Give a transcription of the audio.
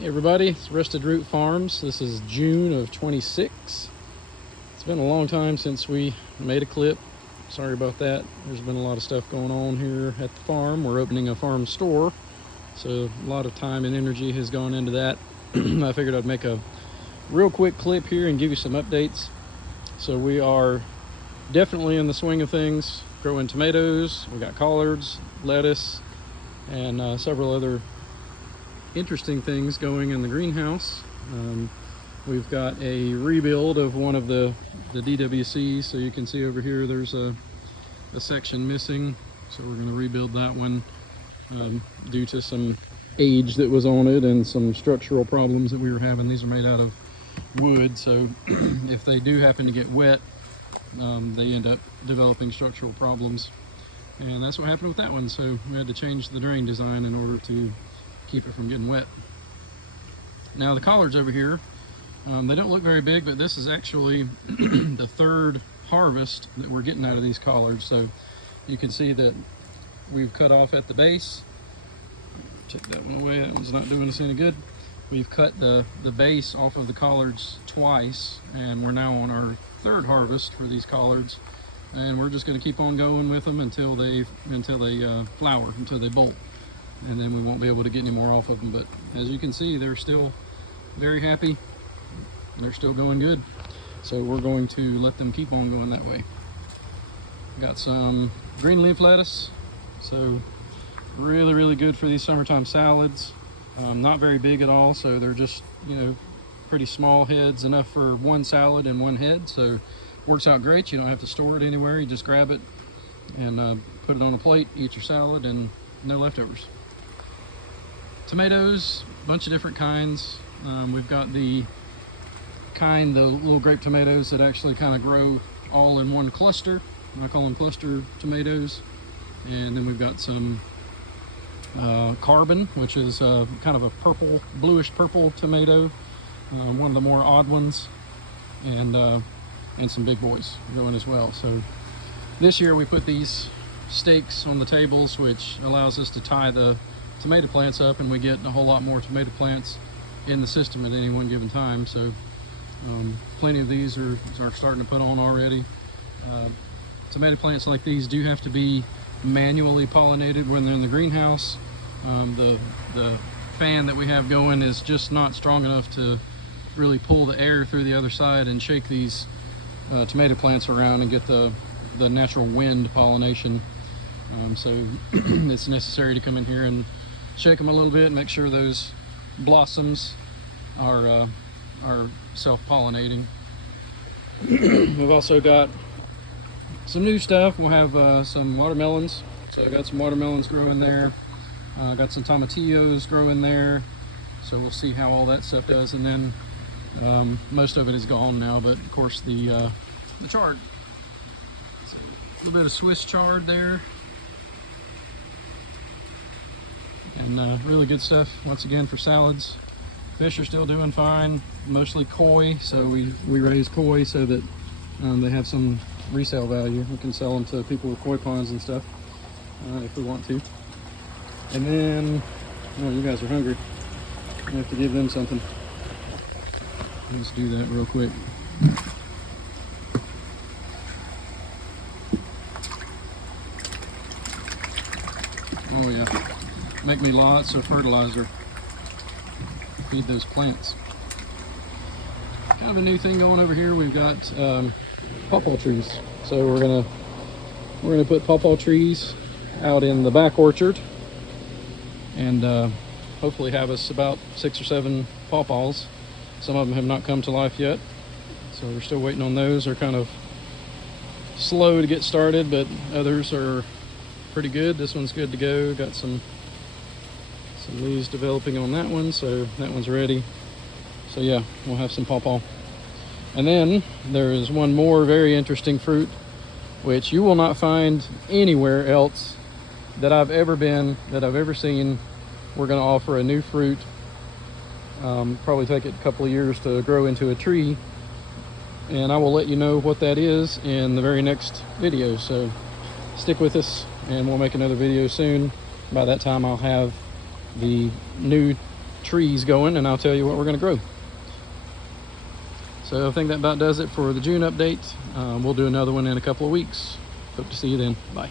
Hey everybody, it's Rested Root Farms. This is June of 26. It's been a long time since we made a clip. Sorry about that. There's been a lot of stuff going on here at the farm. We're opening a farm store, so a lot of time and energy has gone into that. I figured I'd make a real quick clip here and give you some updates. So we are definitely in the swing of things, growing tomatoes. We got collards, lettuce, and several other interesting things going in the greenhouse. We've got a rebuild of one of the DWCs, so you can see over here there's a section missing, so we're going to rebuild that one due to some age that was on it and some structural problems that we were having. These are made out of wood, so if they do happen to get wet, they end up developing structural problems, and that's what happened with that one. So we had to change the drain design in order to keep it from getting wet. Now the collards over here, they don't look very big, but this is actually the third harvest that we're getting out of these collards. So you can see that we've cut off at the base. Take that one away, that one's not doing us any good. We've cut the base off of the collards twice, and we're now on our third harvest for these collards, and we're just going to keep on going with them until they flower, until they bolt, and then we won't be able to get any more off of them. But as you can see, they're still very happy. They're still going good. So we're going to let them keep on going that way. Got some green leaf lettuce. So really good for these summertime salads. Not very big at all. So they're just, pretty small heads, enough for one salad and one head. So works out great. You don't have to store it anywhere. You just grab it and put it on a plate, eat your salad, and no leftovers. Tomatoes, a bunch of different kinds. We've got the little grape tomatoes that actually kind of grow all in one cluster. I call them cluster tomatoes. And then we've got some carbon, which is kind of a purple, bluish purple tomato, one of the more odd ones, and some big boys going as well. So this year we put these stakes on the tables, which allows us to tie the tomato plants up, and we get a whole lot more tomato plants in the system at any one given time. So plenty of these are starting to put on already. Tomato plants like these do have to be manually pollinated when they're in the greenhouse. The fan that we have going is just not strong enough to really pull the air through the other side and shake these tomato plants around and get the natural wind pollination. So it's necessary to come in here and shake them a little bit and make sure those blossoms are self-pollinating. We've also got some new stuff. We'll have some watermelons. So I got some watermelons growing there. Got some tomatillos growing there. So we'll see how all that stuff does. And then most of it is gone now, but of course the chard. So a little bit of Swiss chard there. And really good stuff once again for salads. Fish are still doing fine, mostly koi. So we raise koi so that they have some resale value. We can sell them to people with koi ponds and stuff if we want to. And then, oh, you guys are hungry. I have to give them something. Let's do that real quick. Oh yeah, make me lots of fertilizer. Feed those plants. Kind of a new thing going over here. We've got pawpaw trees. So we're gonna put pawpaw trees out in the back orchard, and hopefully have us about 6 or 7 pawpaws. Some of them have not come to life yet, so we're still waiting on those. They're kind of slow to get started, but others are pretty good. This one's good to go. Got some leaves developing on that one, so that one's ready. So yeah, we'll have some pawpaw. And then there is one more very interesting fruit, which you will not find anywhere else that I've ever seen. We're going to offer a new fruit. Probably take it a couple of years to grow into a tree, and I will let you know what that is in the very next video. So stick with us, and we'll make another video soon. By that time I'll have the new trees going, and I'll tell you what we're going to grow. So I think that about does it for the June update. We'll do another one in a couple of weeks. Hope to see you then. Bye.